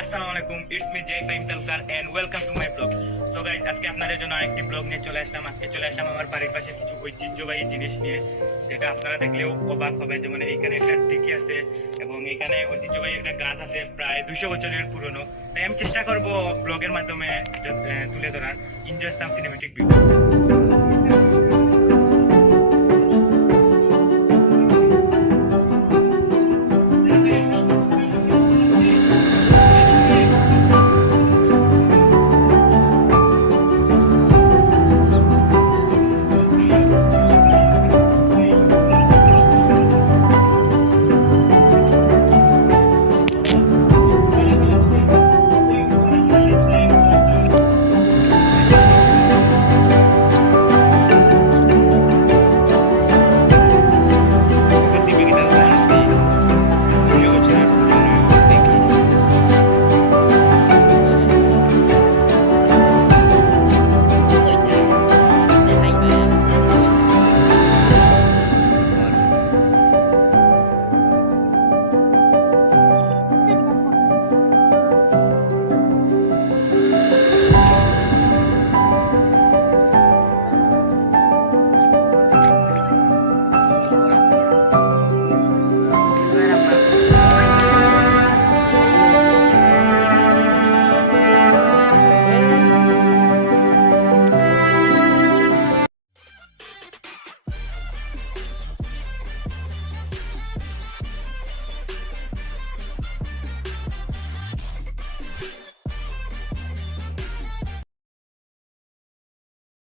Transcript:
আসসালামু আলাইকুম, it's me Joy Faim তালুকার and welcome to my blog. So guys, আজকে আপনাদের জন্য আরেকটি ব্লগ নিয়ে চলে আসলাম। আমার বাড়ির পাশে কিছু ঐতিহ্যবাহী জিনিস নিয়ে, যেটা আপনারা দেখলেও অবাক হবেন। যেমন এখানে একটা দিঘি আছে এবং এখানে ঐতিহ্যবাহী একটা গাছ আছে প্রায় 200 বছরের পুরনো। তাই আমি চেষ্টা করব ব্লগের মাধ্যমে তুলে ধরার। এনজয় সাম সিনেমেটিক ভিডিও।